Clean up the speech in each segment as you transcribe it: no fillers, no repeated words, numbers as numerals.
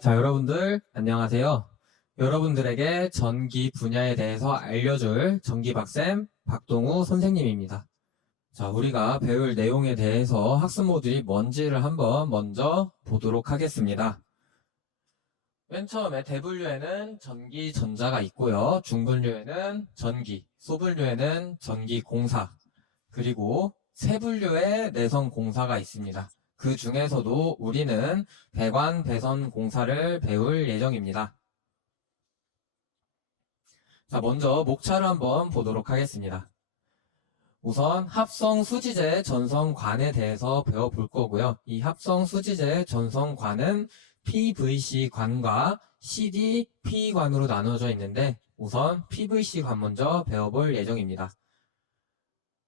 자, 여러분들 안녕하세요. 여러분들에게 전기 분야에 대해서 알려줄 전기박쌤 박동우 선생님입니다. 자, 우리가 배울 내용에 대해서 학습 모듈이 뭔지를 한번 먼저 보도록 하겠습니다. 맨 처음에 대분류에는 전기 전자가 있고요. 중분류에는 전기, 소분류에는 전기 공사, 그리고 세분류에 내성 공사가 있습니다. 그 중에서도 우리는 배관 배선 공사를 배울 예정입니다. 자, 먼저 목차를 한번 보도록 하겠습니다. 우선 합성 수지제 전선관에 대해서 배워볼 거고요. 이 합성 수지제 전선관은 PVC 관과 CDP 관으로 나눠져 있는데 우선 PVC 관 먼저 배워볼 예정입니다.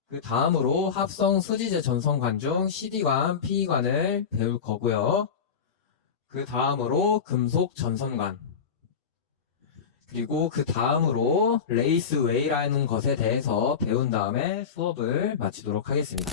그 다음으로 합성 수지제 전선관 중 CD관, PE관을 배울 거고요. 그 다음으로 금속 전선관, 그리고 그 다음으로 레이스웨이라는 것에 대해서 배운 다음에 수업을 마치도록 하겠습니다.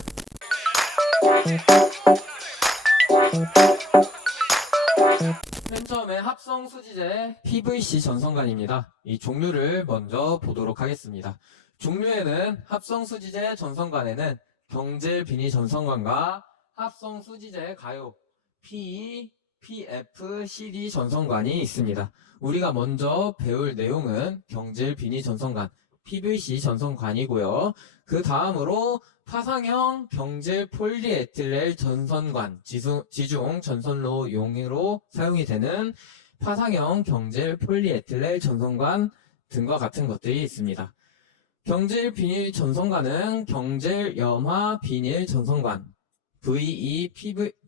맨 처음에 합성 수지제 PVC 전선관입니다. 이 종류를 먼저 보도록 하겠습니다. 종류에는 합성 수지제 전선관에는 경질 비니 전선관과 합성 수지제 가요 PE, PF, CD 전선관이 있습니다. 우리가 먼저 배울 내용은 경질 비니 전선관 PVC 전선관이고요. 그 다음으로 파상형 경질 폴리에틸렌 전선관, 지중 전선로용으로 사용이 되는 파상형 경질 폴리에틸렌 전선관 등과 같은 것들이 있습니다. 경질 비닐 전선관은 경질 염화 비닐 전선관 VE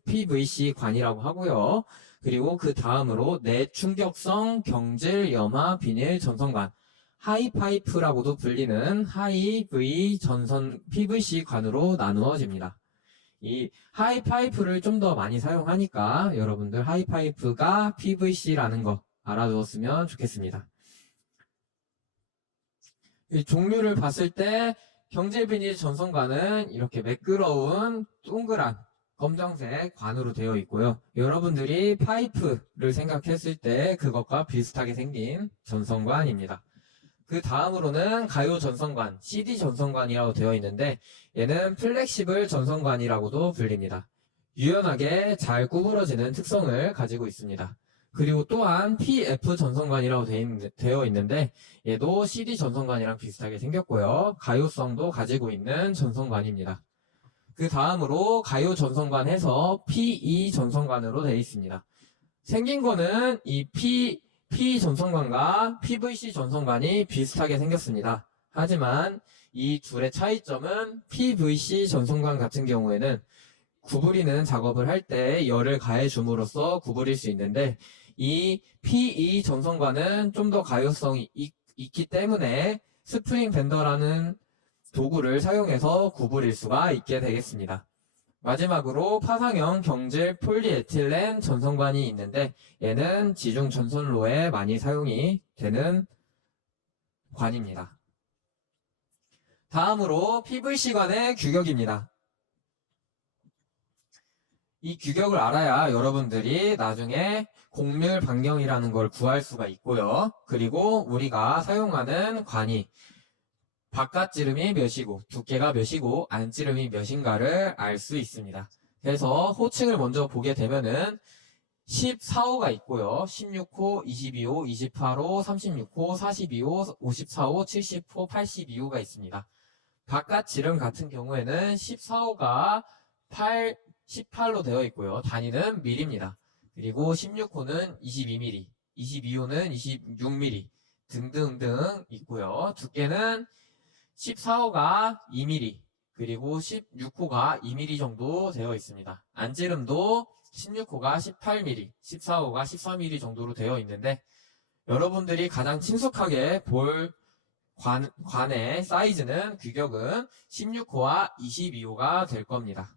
PVC 관이라고 하고요. 그리고 그 다음으로 내충격성 경질 염화 비닐 전선관 하이파이프라고도 불리는 하이-V 전선 PVC 관으로 나누어집니다. 이 하이파이프를 좀 더 많이 사용하니까 여러분들 하이파이프가 PVC라는 거 알아두었으면 좋겠습니다. 이 종류를 봤을 때 경질비닐 전선관은 이렇게 매끄러운 동그란 검정색 관으로 되어 있고요. 여러분들이 파이프를 생각했을 때 그것과 비슷하게 생긴 전선관입니다. 그 다음으로는 가요 전선관, CD 전선관이라고 되어 있는데 얘는 플렉시블 전선관이라고도 불립니다. 유연하게 잘 구부러지는 특성을 가지고 있습니다. 그리고 또한 PF 전선관이라고 되어 있는데 얘도 CD 전선관이랑 비슷하게 생겼고요. 가요성도 가지고 있는 전선관입니다. 그 다음으로 가요 전선관 해서 PE 전선관으로 되어 있습니다. 생긴 거는 이 P 전선관과 PVC 전선관이 비슷하게 생겼습니다. 하지만 이 둘의 차이점은 PVC 전선관 같은 경우에는 구부리는 작업을 할 때 열을 가해 줌으로써 구부릴 수 있는데 이 PE 전선관은 좀 더 가요성이 있기 때문에 스프링 밴더라는 도구를 사용해서 구부릴 수가 있게 되겠습니다. 마지막으로 파상형 경질 폴리에틸렌 전선관이 있는데 얘는 지중 전선로에 많이 사용이 되는 관입니다. 다음으로 PVC관의 규격입니다. 이 규격을 알아야 여러분들이 나중에 곡률 반경이라는 걸 구할 수가 있고요. 그리고 우리가 사용하는 관이 바깥지름이 몇이고 두께가 몇이고 안지름이 몇인가를 알 수 있습니다. 그래서 호칭을 먼저 보게 되면은 14호가 있고요. 16호, 22호, 28호, 36호, 42호, 54호, 70호, 82호가 있습니다. 바깥지름 같은 경우에는 14호가 18로 되어 있고요. 단위는 밀입니다. 그리고 16호는 22mm, 22호는 26mm 등등등 있고요. 두께는 14호가 2mm, 그리고 16호가 2mm 정도 되어 있습니다. 안지름도 16호가 18mm, 14호가 14mm 정도로 되어 있는데 여러분들이 가장 친숙하게 볼 관의 사이즈는 규격은 16호와 22호가 될 겁니다.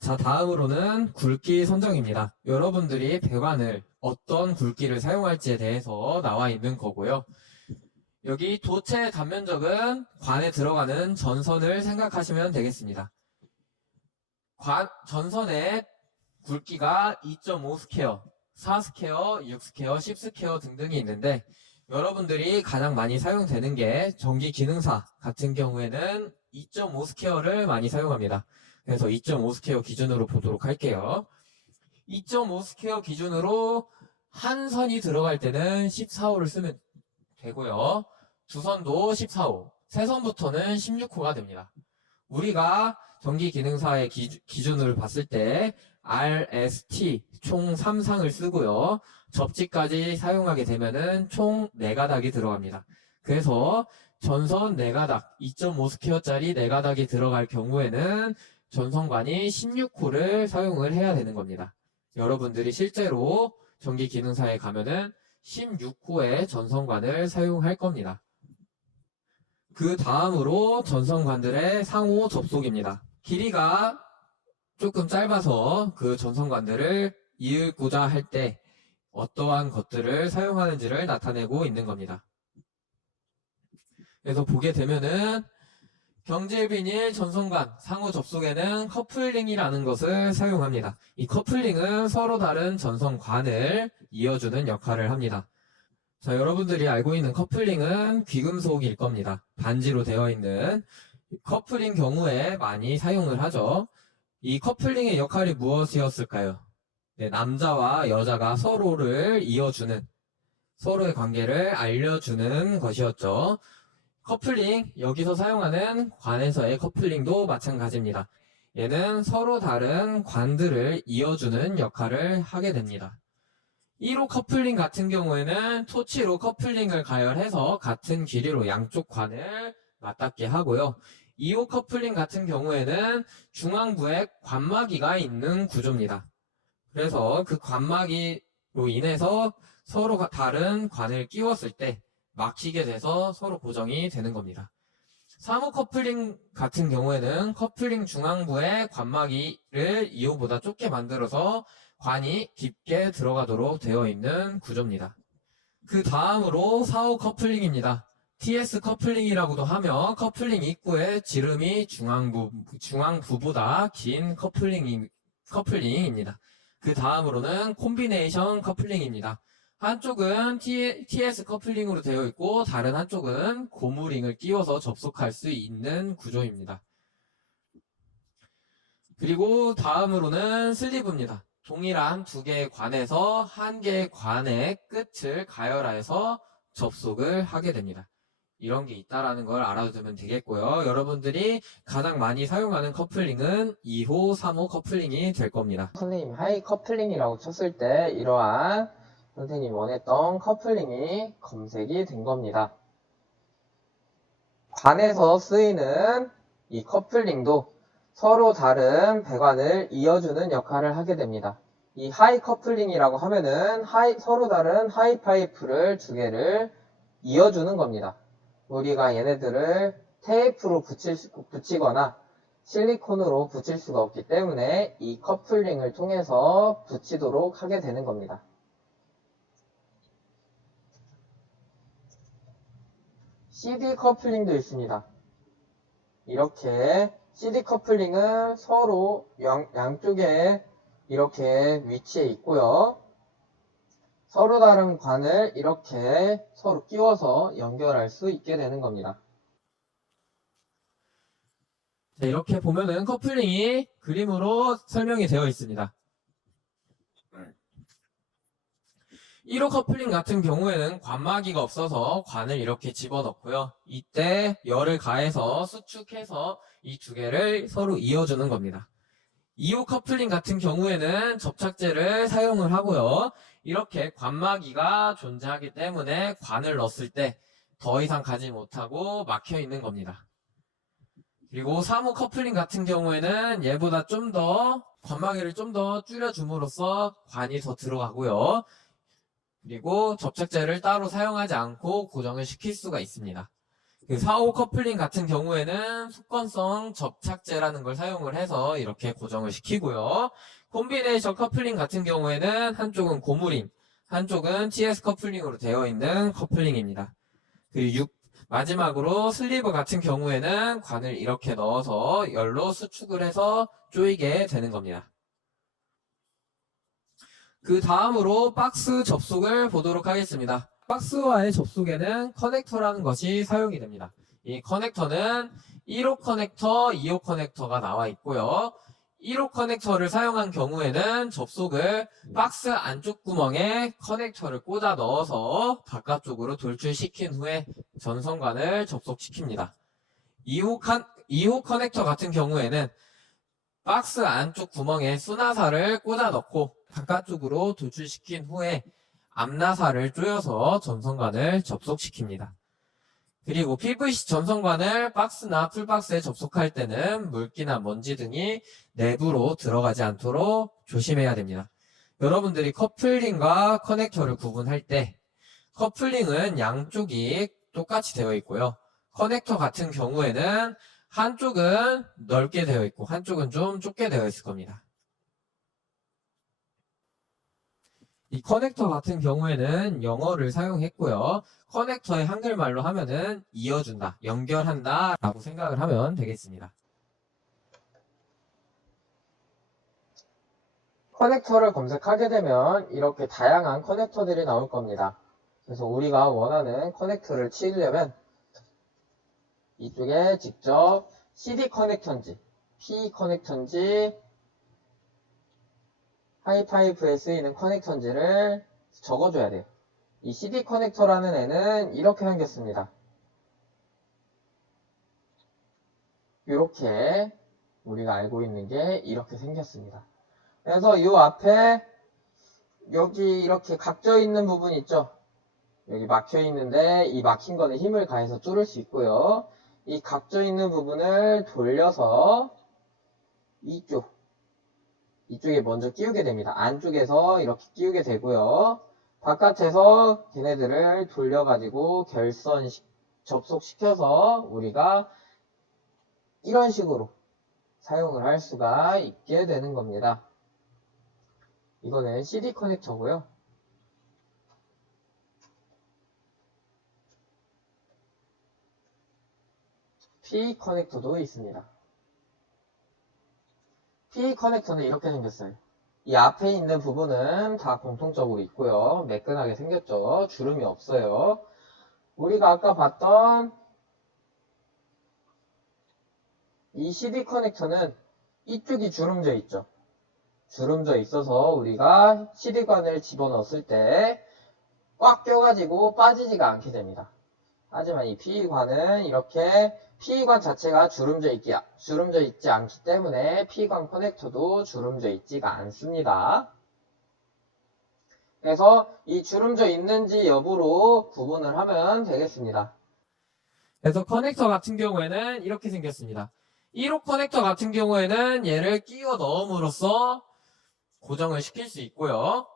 자, 다음으로는 굵기 선정입니다. 여러분들이 배관을 어떤 굵기를 사용할지에 대해서 나와 있는 거고요. 여기 도체 단면적은 관에 들어가는 전선을 생각하시면 되겠습니다. 전선의 굵기가 2.5 스퀘어, 4 스퀘어, 6 스퀘어, 10 스퀘어 등등이 있는데 여러분들이 가장 많이 사용되는 게 전기 기능사 같은 경우에는 2.5 스퀘어를 많이 사용합니다. 그래서 2.5 스퀘어 기준으로 보도록 할게요. 2.5 스퀘어 기준으로 한 선이 들어갈 때는 14호를 쓰면 되고요. 두 선도 14호, 세 선부터는 16호가 됩니다. 우리가 전기 기능사의 기준을 봤을 때 RST 총 3상을 쓰고요. 접지까지 사용하게 되면은 총 4가닥이 들어갑니다. 그래서 전선 4가닥, 2.5 스퀘어짜리 4가닥이 들어갈 경우에는 전선관이 16호를 사용을 해야 되는 겁니다. 여러분들이 실제로 전기 기능사에 가면은 16호의 전선관을 사용할 겁니다. 그 다음으로 전선관들의 상호 접속입니다. 길이가 조금 짧아서 그 전선관들을 이을고자 할 때 어떠한 것들을 사용하는지를 나타내고 있는 겁니다. 그래서 보게 되면은 경질비닐 전선관 상호 접속에는 커플링이라는 것을 사용합니다. 이 커플링은 서로 다른 전선관을 이어주는 역할을 합니다. 자, 여러분들이 알고 있는 커플링은 귀금속일 겁니다. 반지로 되어 있는 커플링 경우에 많이 사용을 하죠. 이 커플링의 역할이 무엇이었을까요? 네, 남자와 여자가 서로를 이어주는, 서로의 관계를 알려주는 것이었죠. 커플링, 여기서 사용하는 관에서의 커플링도 마찬가지입니다. 얘는 서로 다른 관들을 이어주는 역할을 하게 됩니다. 1호 커플링 같은 경우에는 토치로 커플링을 가열해서 같은 길이로 양쪽 관을 맞닿게 하고요. 2호 커플링 같은 경우에는 중앙부에 관마기가 있는 구조입니다. 그래서 그 관마기로 인해서 서로 다른 관을 끼웠을 때 막히게 돼서 서로 고정이 되는 겁니다. 3호 커플링 같은 경우에는 커플링 중앙부에 관마기를 2호보다 좁게 만들어서 관이 깊게 들어가도록 되어 있는 구조입니다. 그 다음으로 4호 커플링입니다. TS 커플링이라고도 하며 커플링 입구의 지름이 중앙부보다 긴 커플링입니다. 그 다음으로는 콤비네이션 커플링입니다. 한쪽은 TS 커플링으로 되어 있고 다른 한쪽은 고무링을 끼워서 접속할 수 있는 구조입니다. 그리고 다음으로는 슬리브입니다. 동일한 2개의 관에서 1개의 관의 끝을 가열하여서 접속을 하게 됩니다. 이런 게 있다라는 걸 알아두면 되겠고요. 여러분들이 가장 많이 사용하는 커플링은 2호, 3호 커플링이 될 겁니다. 선생님, 하이 커플링이라고 쳤을 때 이러한 선생님이 원했던 커플링이 검색이 된 겁니다. 관에서 쓰이는 이 커플링도 서로 다른 배관을 이어주는 역할을 하게 됩니다. 이 하이 커플링이라고 하면은 서로 다른 하이 파이프를 2개를 이어주는 겁니다. 우리가 얘네들을 테이프로 붙이거나 실리콘으로 붙일 수가 없기 때문에 이 커플링을 통해서 붙이도록 하게 되는 겁니다. CD 커플링도 있습니다. 이렇게 CD 커플링은 서로 양쪽에 이렇게 위치해 있고요. 서로 다른 관을 이렇게 서로 끼워서 연결할 수 있게 되는 겁니다. 자, 이렇게 보면은 커플링이 그림으로 설명이 되어 있습니다. 1호 커플링 같은 경우에는 관마기가 없어서 관을 이렇게 집어넣고요. 이때 열을 가해서 수축해서 이 2개를 서로 이어주는 겁니다. 2호 커플링 같은 경우에는 접착제를 사용을 하고요. 이렇게 관마기가 존재하기 때문에 관을 넣었을 때 더 이상 가지 못하고 막혀 있는 겁니다. 그리고 3호 커플링 같은 경우에는 얘보다 좀 더 관마기를 좀 더 줄여줌으로써 관이 더 들어가고요. 그리고 접착제를 따로 사용하지 않고 고정을 시킬 수가 있습니다. 그 4호 커플링 같은 경우에는 속건성 접착제라는 걸 사용을 해서 이렇게 고정을 시키고요. 콤비네이션 커플링 같은 경우에는 한쪽은 고무링, 한쪽은 TS 커플링으로 되어 있는 커플링입니다. 그리고 마지막으로 슬리브 같은 경우에는 관을 이렇게 넣어서 열로 수축을 해서 조이게 되는 겁니다. 그 다음으로 박스 접속을 보도록 하겠습니다. 박스와의 접속에는 커넥터라는 것이 사용이 됩니다. 이 커넥터는 1호 커넥터, 2호 커넥터가 나와 있고요. 1호 커넥터를 사용한 경우에는 접속을 박스 안쪽 구멍에 커넥터를 꽂아 넣어서 바깥쪽으로 돌출시킨 후에 전선관을 접속시킵니다. 2호 커넥터 같은 경우에는 박스 안쪽 구멍에 수나사를 꽂아 넣고 바깥쪽으로 돌출시킨 후에 앞나사를 조여서 전선관을 접속시킵니다. 그리고 PVC 전선관을 박스나 풀박스에 접속할 때는 물기나 먼지 등이 내부로 들어가지 않도록 조심해야 됩니다. 여러분들이 커플링과 커넥터를 구분할 때 커플링은 양쪽이 똑같이 되어 있고요. 커넥터 같은 경우에는 한쪽은 넓게 되어 있고 한쪽은 좀 좁게 되어 있을 겁니다. 이 커넥터 같은 경우에는 영어를 사용했고요. 커넥터의 한글말로 하면은 이어준다, 연결한다 라고 생각을 하면 되겠습니다. 커넥터를 검색하게 되면 이렇게 다양한 커넥터들이 나올 겁니다. 그래서 우리가 원하는 커넥터를 치려면 이쪽에 직접 CD 커넥터인지 P 커넥터인지 하이파이브에 쓰이는 커넥터인지를 적어줘야 돼요. 이 CD 커넥터라는 애는 이렇게 생겼습니다. 이렇게 우리가 알고 있는 게 이렇게 생겼습니다. 그래서 이 앞에 여기 이렇게 각져 있는 부분 있죠? 여기 막혀 있는데 이 막힌 거는 힘을 가해서 뚫을 수 있고요. 이 각져 있는 부분을 돌려서 이쪽에 먼저 끼우게 됩니다. 안쪽에서 이렇게 끼우게 되고요. 바깥에서 걔네들을 돌려가지고 접속시켜서 우리가 이런 식으로 사용을 할 수가 있게 되는 겁니다. 이거는 CD 커넥터고요. P 커넥터도 있습니다. P 커넥터는 이렇게 생겼어요. 이 앞에 있는 부분은 다 공통적으로 있고요. 매끈하게 생겼죠. 주름이 없어요. 우리가 아까 봤던 이 CD 커넥터는 이쪽이 주름져 있죠. 주름져 있어서 우리가 CD관을 집어넣었을 때 꽉 껴가지고 빠지지가 않게 됩니다. 하지만 이 PE관은 이렇게 PE관 자체가 주름져 있지 않기 때문에 PE관 커넥터도 주름져 있지가 않습니다. 그래서 이 주름져 있는지 여부로 구분을 하면 되겠습니다. 그래서 커넥터 같은 경우에는 이렇게 생겼습니다. 1호 커넥터 같은 경우에는 얘를 끼워 넣음으로써 고정을 시킬 수 있고요.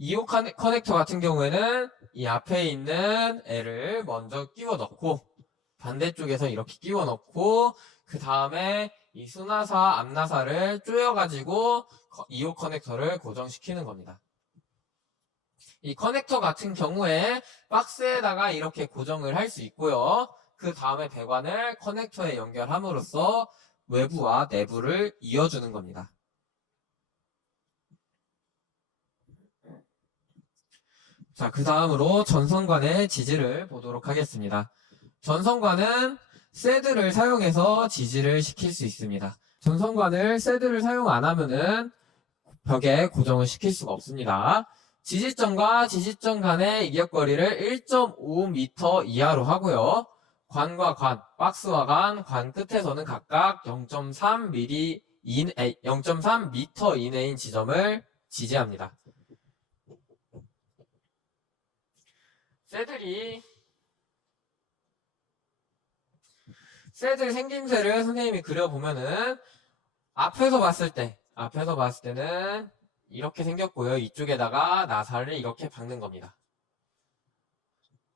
2호 커넥터 같은 경우에는 이 앞에 있는 애를 먼저 끼워 넣고 반대쪽에서 이렇게 끼워 넣고 그 다음에 이 수나사, 앞나사를 조여가지고 2호 커넥터를 고정시키는 겁니다. 이 커넥터 같은 경우에 박스에다가 이렇게 고정을 할 수 있고요. 그 다음에 배관을 커넥터에 연결함으로써 외부와 내부를 이어주는 겁니다. 자, 그 다음으로 전선관의 지지를 보도록 하겠습니다. 전선관은 새드를 사용해서 지지를 시킬 수 있습니다. 전선관을 새드를 사용 안 하면은 벽에 고정을 시킬 수가 없습니다. 지지점과 지지점 간의 이격거리를 1.5m 이하로 하고요. 관과 관, 박스와 관 끝에서는 각각 0.3m 이내인 지점을 지지합니다. 새들 생김새를 선생님이 그려보면은 앞에서 봤을 때는 이렇게 생겼고요. 이쪽에다가 나사를 이렇게 박는 겁니다.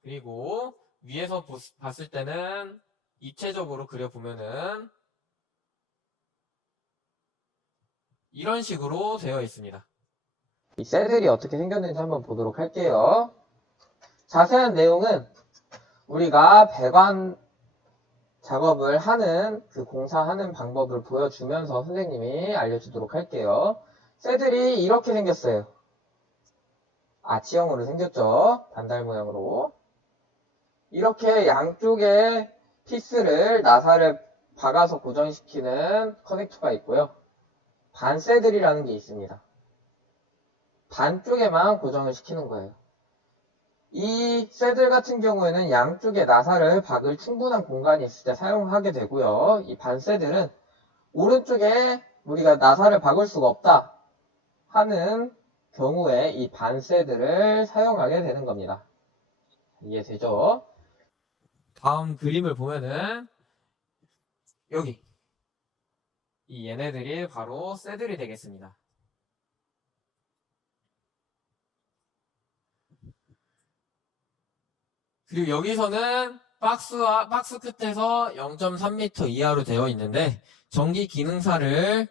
그리고 위에서 봤을 때는 입체적으로 그려보면은 이런 식으로 되어 있습니다. 이 셀들이 어떻게 생겼는지 한번 보도록 할게요. 자세한 내용은 우리가 배관 작업을 하는 그 공사하는 방법을 보여주면서 선생님이 알려주도록 할게요. 쇠들이 이렇게 생겼어요. 아치형으로 생겼죠. 반달 모양으로. 이렇게 양쪽에 피스를 나사를 박아서 고정시키는 커넥터가 있고요. 반쇠들이라는 게 있습니다. 반쪽에만 고정을 시키는 거예요. 이 쇠들 같은 경우에는 양쪽에 나사를 박을 충분한 공간이 있을 때 사용하게 되고요. 이 반쇠들은 오른쪽에 우리가 나사를 박을 수가 없다 하는 경우에 이 반쇠들을 사용하게 되는 겁니다. 이해되죠? 다음 그림을 보면은 여기 이 얘네들이 바로 쇠들이 되겠습니다. 그리고 여기서는 박스 끝에서 0.3m 이하로 되어 있는데 전기 기능사를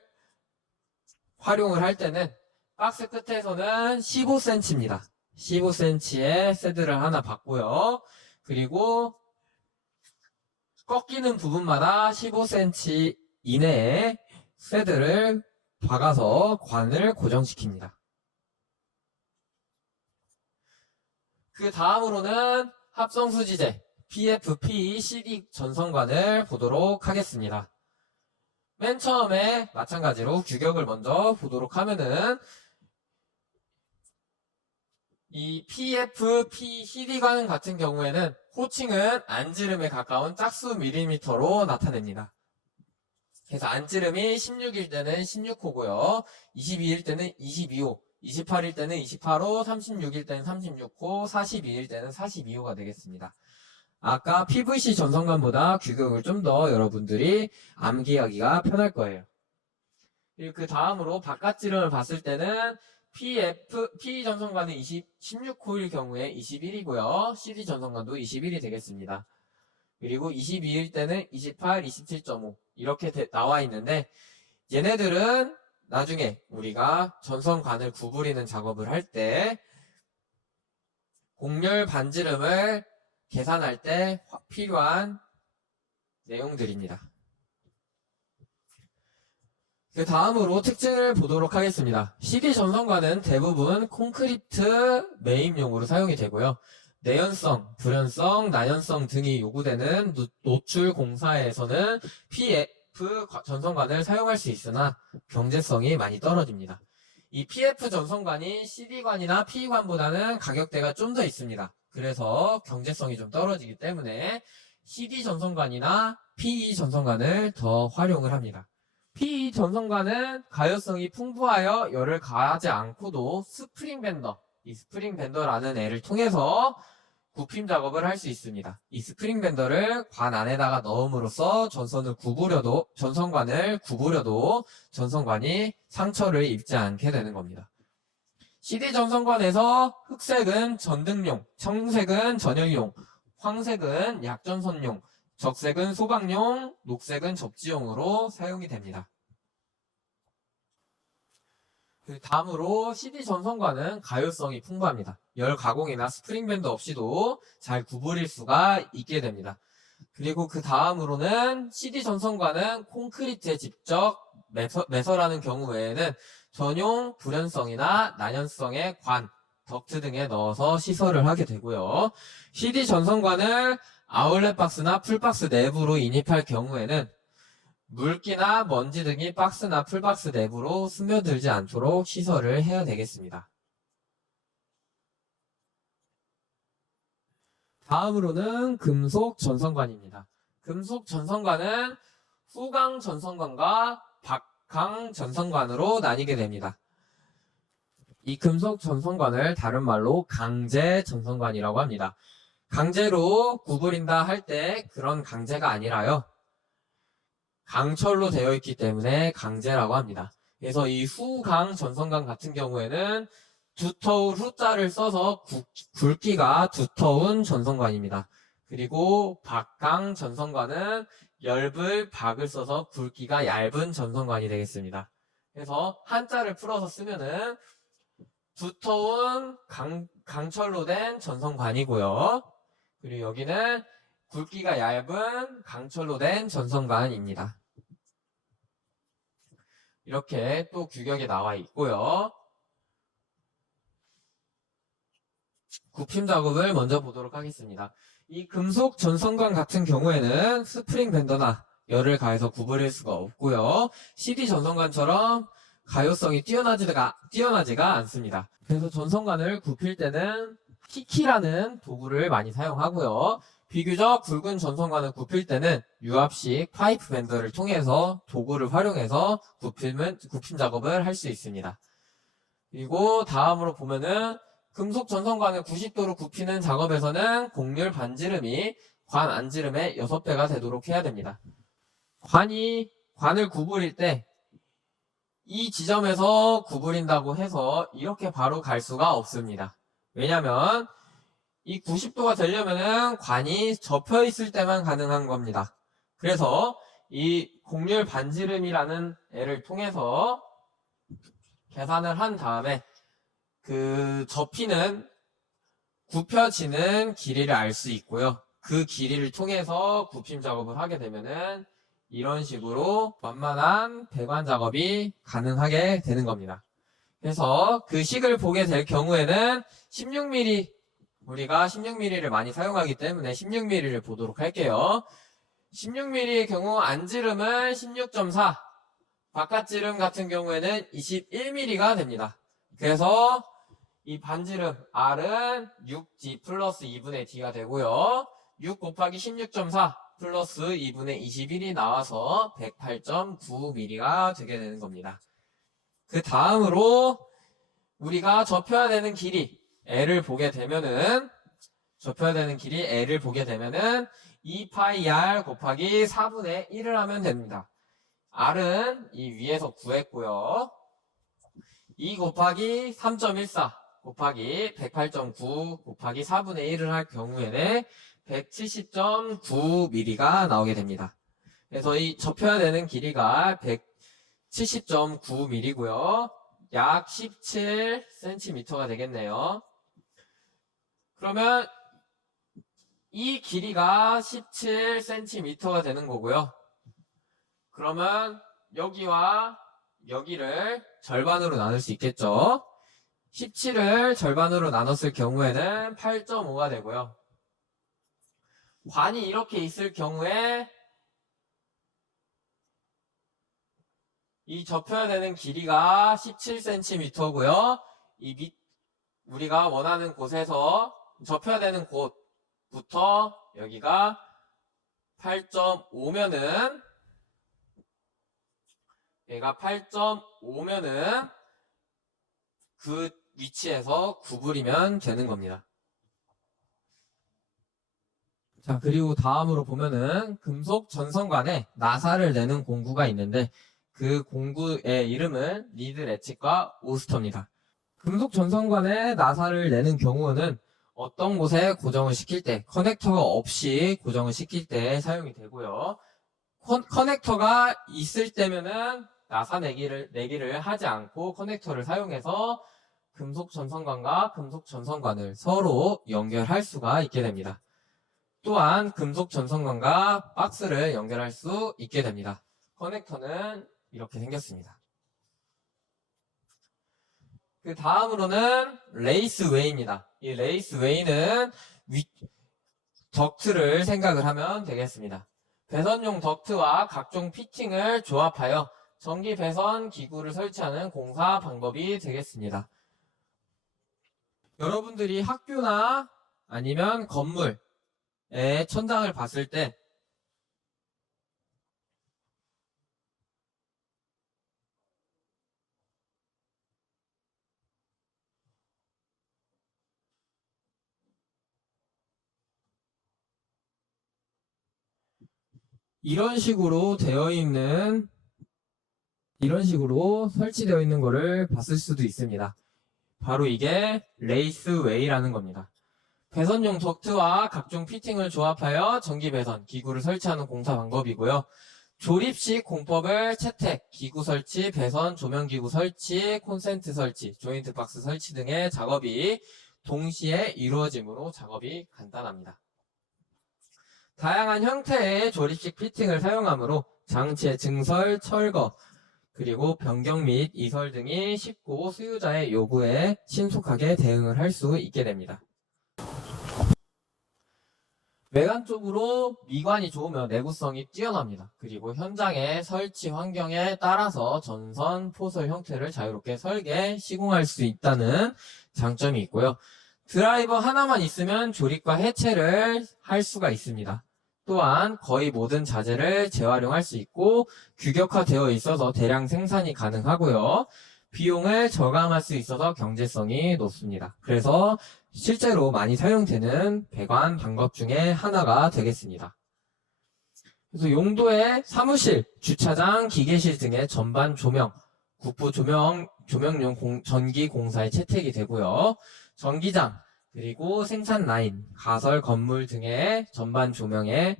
활용을 할 때는 박스 끝에서는 15cm입니다. 15cm의 쇠들을 하나 박고요. 그리고 꺾이는 부분마다 15cm 이내에 쇠들을 박아서 관을 고정시킵니다. 그 다음으로는 합성수지재 PFP CD 전선관을 보도록 하겠습니다. 맨 처음에 마찬가지로 규격을 먼저 보도록 하면은 이 PFP CD관 같은 경우에는 호칭은 안지름에 가까운 짝수 밀리미터로 나타냅니다. 그래서 안지름이 16일 때는 16호고요. 22일 때는 22호, 28일 때는 28호, 36일 때는 36호, 42일 때는 42호가 되겠습니다. 아까 PVC 전선관보다 규격을 좀 더 여러분들이 암기하기가 편할 거예요. 그리고 그 다음으로 바깥지름을 봤을 때는 P 전선관은 16호일 경우에 21이고요. CD 전선관도 21이 되겠습니다. 그리고 22일 때는 28, 27.5 이렇게 나와 있는데 얘네들은 나중에 우리가 전선관을 구부리는 작업을 할 때 곡렬 반지름을 계산할 때 필요한 내용들입니다. 그 다음으로 특징을 보도록 하겠습니다. CD 전선관은 대부분 콘크리트 매입용으로 사용이 되고요. 내연성, 불연성, 난연성 등이 요구되는 노출 공사에서는 PF 전선관을 사용할 수 있으나 경제성이 많이 떨어집니다. 이 PF 전선관이 CD관이나 PE관보다는 가격대가 좀 더 있습니다. 그래서 경제성이 좀 떨어지기 때문에 CD 전선관이나 PE 전선관을 더 활용을 합니다. PE 전선관은 가열성이 풍부하여 열을 가하지 않고도 스프링 밴더, 이 스프링 밴더라는 애를 통해서 굽힘 작업을 할 수 있습니다. 이 스프링 밴더를 관 안에다가 넣음으로써 전선관을 구부려도 전선관이 상처를 입지 않게 되는 겁니다. CD 전선관에서 흑색은 전등용, 청색은 전열용, 황색은 약전선용, 적색은 소방용, 녹색은 접지용으로 사용이 됩니다. 다음으로 CD 전선관은 가열성이 풍부합니다. 열 가공이나 스프링 밴드 없이도 잘 구부릴 수가 있게 됩니다. 그리고 그 다음으로는 CD 전선관은 콘크리트에 직접 매설하는 경우에는 전용 불연성이나 난연성의 관, 덕트 등에 넣어서 시설을 하게 되고요. CD 전선관을 아울렛 박스나 풀박스 내부로 인입할 경우에는 물기나 먼지 등이 박스나 풀박스 내부로 스며들지 않도록 시설을 해야 되겠습니다. 다음으로는 금속 전선관입니다. 금속 전선관은 후강 전선관과 박강 전선관으로 나뉘게 됩니다. 이 금속 전선관을 다른 말로 강제 전선관이라고 합니다. 강제로 구부린다 할 때 그런 강제가 아니라요. 강철로 되어 있기 때문에 강제라고 합니다. 그래서 이 후강 전선관 같은 경우에는 두터운 후자를 써서 굵기가 두터운 전선관입니다. 그리고 박강 전선관은 엷을 박을 써서 굵기가 얇은 전선관이 되겠습니다. 그래서 한자를 풀어서 쓰면은 두터운 강철로 된 전선관이고요. 그리고 여기는 굵기가 얇은 강철로 된 전선관입니다. 이렇게 또 규격이 나와 있고요. 굽힘 작업을 먼저 보도록 하겠습니다. 이 금속 전선관 같은 경우에는 스프링 밴더나 열을 가해서 구부릴 수가 없고요. CD 전선관처럼 가요성이 뛰어나지가 않습니다. 그래서 전선관을 굽힐 때는 티키라는 도구를 많이 사용하고요. 비교적 굵은 전선관을 굽힐 때는 유압식 파이프 밴더를 통해서 도구를 활용해서 굽힘 작업을 할 수 있습니다. 그리고 다음으로 보면은 금속 전선관을 90도로 굽히는 작업에서는 곡률 반지름이 관 안지름의 6배가 되도록 해야 됩니다. 관을 구부릴 때 이 지점에서 구부린다고 해서 이렇게 바로 갈 수가 없습니다. 왜냐면 이 90도가 되려면은 관이 접혀 있을 때만 가능한 겁니다. 그래서 이 곡률 반지름이라는 애를 통해서 계산을 한 다음에 그 굽혀지는 길이를 알 수 있고요. 그 길이를 통해서 굽힘 작업을 하게 되면은 이런 식으로 완만한 배관 작업이 가능하게 되는 겁니다. 그래서 그 식을 보게 될 경우에는 16mm, 우리가 16mm를 많이 사용하기 때문에 16mm를 보도록 할게요. 16mm의 경우 안지름은 16.4, 바깥지름 같은 경우에는 21mm가 됩니다. 그래서 이 반지름 R은 6D 플러스 2분의 D가 되고요. 6 곱하기 16.4 플러스 2분의 21이 나와서 108.9mm가 되게 되는 겁니다. 그 다음으로 우리가 접혀야 되는 길이 L을 보게 되면은 2πr 곱하기 4분의 1을 하면 됩니다. R은 이 위에서 구했고요. 2 곱하기 3.14 곱하기 108.9 곱하기 4분의 1을 할 경우에는 170.9mm가 나오게 됩니다. 그래서 이 접혀야 되는 길이가 170.9mm고요. 약 17cm가 되겠네요. 그러면 이 길이가 17cm가 되는 거고요. 그러면 여기와 여기를 절반으로 나눌 수 있겠죠. 17을 절반으로 나눴을 경우에는 8.5가 되고요. 관이 이렇게 있을 경우에 이 접혀야 되는 길이가 17cm고요. 우리가 원하는 곳에서 접혀야 되는 곳부터 여기가 8.5면은 얘가 8.5면은 그 위치에서 구부리면 되는 겁니다. 자, 그리고 다음으로 보면은 금속 전선관에 나사를 내는 공구가 있는데 그 공구의 이름은 리드 레칫과 오스터입니다. 금속 전선관에 나사를 내는 경우는 어떤 곳에 고정을 시킬 때, 커넥터가 없이 고정을 시킬 때 사용이 되고요. 커넥터가 있을 때면은 나사 내기를 하지 않고 커넥터를 사용해서 금속 전선관과 금속 전선관을 서로 연결할 수가 있게 됩니다. 또한 금속 전선관과 박스를 연결할 수 있게 됩니다. 커넥터는 이렇게 생겼습니다. 그 다음으로는 레이스웨이입니다. 이 레이스웨이는 덕트를 생각을 하면 되겠습니다. 배선용 덕트와 각종 피팅을 조합하여 전기 배선 기구를 설치하는 공사 방법이 되겠습니다. 여러분들이 학교나 아니면 건물의 천장을 봤을 때 이런 식으로 설치되어 있는 거를 봤을 수도 있습니다. 바로 이게 레이스웨이라는 겁니다. 배선용 덕트와 각종 피팅을 조합하여 전기 배선 기구를 설치하는 공사 방법이고요. 조립식 공법을 채택, 기구 설치, 배선, 조명기구 설치, 콘센트 설치, 조인트 박스 설치 등의 작업이 동시에 이루어지므로 작업이 간단합니다. 다양한 형태의 조립식 피팅을 사용하므로 장치의 증설, 철거, 그리고 변경 및 이설 등이 쉽고 수요자의 요구에 신속하게 대응을 할 수 있게 됩니다. 외관 쪽으로 미관이 좋으면 내구성이 뛰어납니다. 그리고 현장의 설치 환경에 따라서 전선, 포설 형태를 자유롭게 설계, 시공할 수 있다는 장점이 있고요. 드라이버 하나만 있으면 조립과 해체를 할 수가 있습니다. 또한 거의 모든 자재를 재활용할 수 있고 규격화되어 있어서 대량 생산이 가능하고요. 비용을 절감할 수 있어서 경제성이 높습니다. 그래서 실제로 많이 사용되는 배관 방법 중에 하나가 되겠습니다. 그래서 용도의 사무실, 주차장, 기계실 등의 전반 조명, 국부 조명용 전기 공사에 채택이 되고요. 전기장, 그리고 생산 라인, 가설 건물 등의 전반 조명,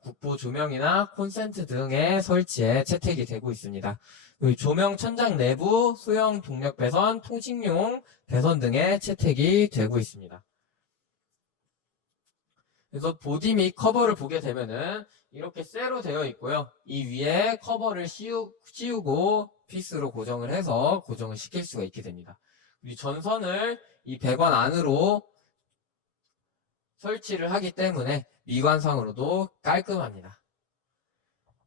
국부 조명이나 콘센트 등의 설치에 채택이 되고 있습니다. 조명 천장 내부 소형 동력 배선, 통신용 배선 등의 채택이 되고 있습니다. 그래서 보디 및 커버를 보게 되면은 이렇게 쇠로 되어 있고요. 이 위에 커버를 씌우고 피스로 고정을 해서 고정을 시킬 수가 있게 됩니다. 이 전선을 이 배관 안으로 설치를 하기 때문에 미관상으로도 깔끔합니다.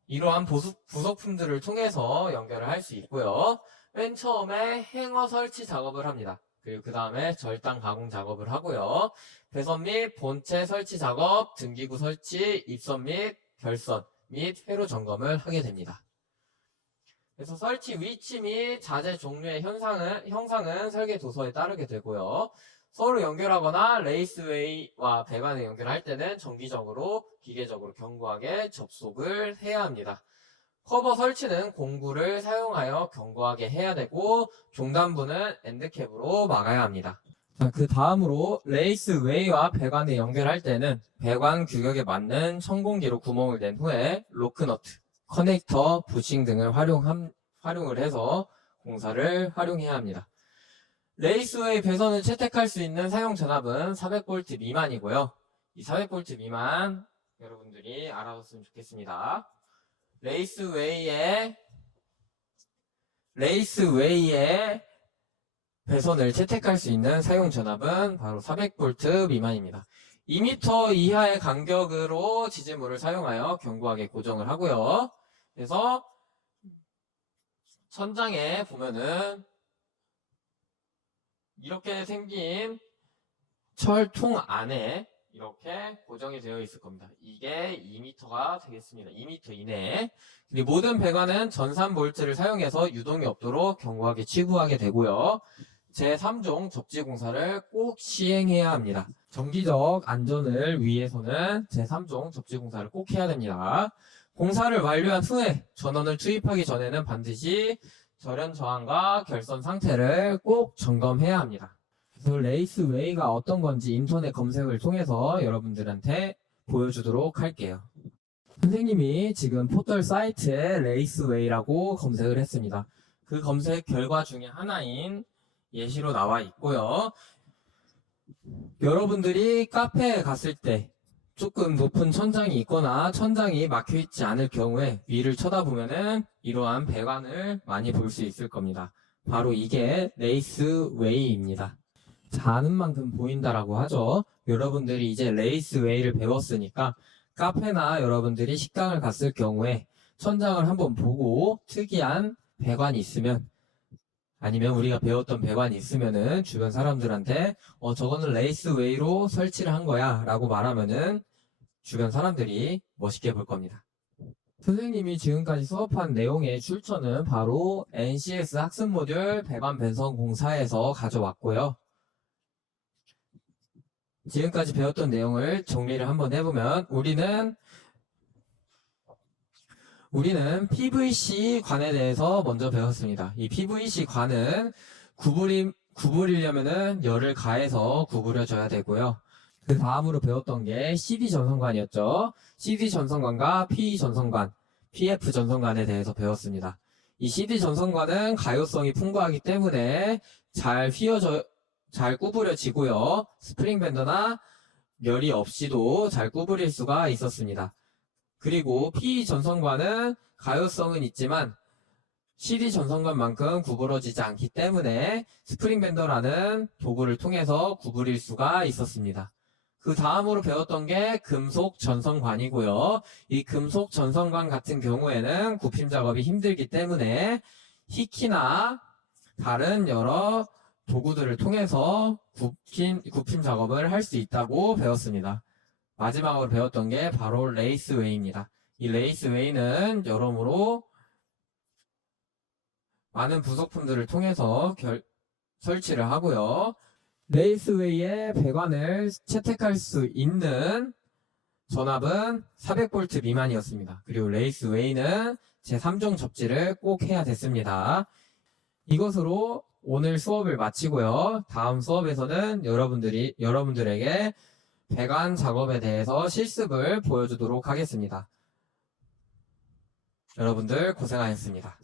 이러한 부속품들을 통해서 연결을 할 수 있고요. 맨 처음에 행어 설치 작업을 합니다. 그리고 그 다음에 절단 가공 작업을 하고요. 배선 및 본체 설치 작업, 등기구 설치, 입선 및 결선 및 회로 점검을 하게 됩니다. 그래서 설치 위치 및 자재 종류의 형상은 설계 도서에 따르게 되고요. 서로 연결하거나 레이스웨이와 배관을 연결할 때는 정기적으로 기계적으로 견고하게 접속을 해야 합니다. 커버 설치는 공구를 사용하여 견고하게 해야 되고 종단부는 엔드캡으로 막아야 합니다. 그 다음으로 레이스웨이와 배관을 연결할 때는 배관 규격에 맞는 천공기로 구멍을 낸 후에 로크너트, 커넥터, 부싱 등을 활용을 해서 공사를 활용해야 합니다. 레이스웨이 배선을 채택할 수 있는 사용 전압은 400V 미만이고요. 이 400V 미만 여러분들이 알아뒀으면 좋겠습니다. 레이스웨이의 배선을 채택할 수 있는 사용 전압은 바로 400V 미만입니다. 2m 이하의 간격으로 지지물을 사용하여 견고하게 고정을 하고요. 그래서 천장에 보면은 이렇게 생긴 철통 안에 이렇게 고정이 되어 있을 겁니다. 이게 2m가 되겠습니다. 2m 이내에. 그리고 모든 배관은 전산 볼트를 사용해서 유동이 없도록 견고하게 치부하게 되고요. 제3종 접지 공사를 꼭 시행해야 합니다. 정기적 안전을 위해서는 제3종 접지 공사를 꼭 해야 됩니다. 공사를 완료한 후에 전원을 투입하기 전에는 반드시 절연 저항과 결선 상태를 꼭 점검해야 합니다. 그래서 레이스웨이가 어떤 건지 인터넷 검색을 통해서 여러분들한테 보여주도록 할게요. 선생님이 지금 포털 사이트에 레이스웨이라고 검색을 했습니다. 그 검색 결과 중에 하나인 예시로 나와 있고요. 여러분들이 카페에 갔을 때 조금 높은 천장이 있거나 천장이 막혀있지 않을 경우에 위를 쳐다보면은 이러한 배관을 많이 볼 수 있을 겁니다. 바로 이게 레이스웨이입니다. 자는 만큼 보인다라고 하죠. 여러분들이 이제 레이스웨이를 배웠으니까 카페나 여러분들이 식당을 갔을 경우에 천장을 한번 보고 특이한 배관이 있으면 아니면 우리가 배웠던 배관이 있으면은 주변 사람들한테 저거는 레이스웨이로 설치를 한 거야 라고 말하면은 주변 사람들이 멋있게 볼 겁니다. 선생님이 지금까지 수업한 내용의 출처는 바로 NCS 학습 모듈 배관 변성 공사에서 가져왔고요. 지금까지 배웠던 내용을 정리를 한번 해보면 우리는 PVC 관에 대해서 먼저 배웠습니다. 이 PVC 관은 구부리려면은 열을 가해서 구부려줘야 되고요. 그 다음으로 배웠던 게 CD 전선관이었죠. CD 전선관과 PE 전선관, PF 전선관에 대해서 배웠습니다. 이 CD 전선관은 가요성이 풍부하기 때문에 잘 구부려지고요. 스프링 밴더나 열이 없이도 잘 구부릴 수가 있었습니다. 그리고 PE 전선관은 가요성은 있지만 CD 전선관만큼 구부러지지 않기 때문에 스프링 밴더라는 도구를 통해서 구부릴 수가 있었습니다. 그 다음으로 배웠던 게 금속 전선관이고요. 이 금속 전선관 같은 경우에는 굽힘 작업이 힘들기 때문에 히키나 다른 여러 도구들을 통해서 굽힘 작업을 할 수 있다고 배웠습니다. 마지막으로 배웠던 게 바로 레이스웨이입니다. 이 레이스웨이는 여러모로 많은 부속품들을 통해서 설치를 하고요. 레이스웨이의 배관을 채택할 수 있는 전압은 400V 미만이었습니다. 그리고 레이스웨이는 제3종 접지를 꼭 해야 됐습니다. 이것으로 오늘 수업을 마치고요. 다음 수업에서는 여러분들에게 배관 작업에 대해서 실습을 보여주도록 하겠습니다. 여러분들 고생하셨습니다.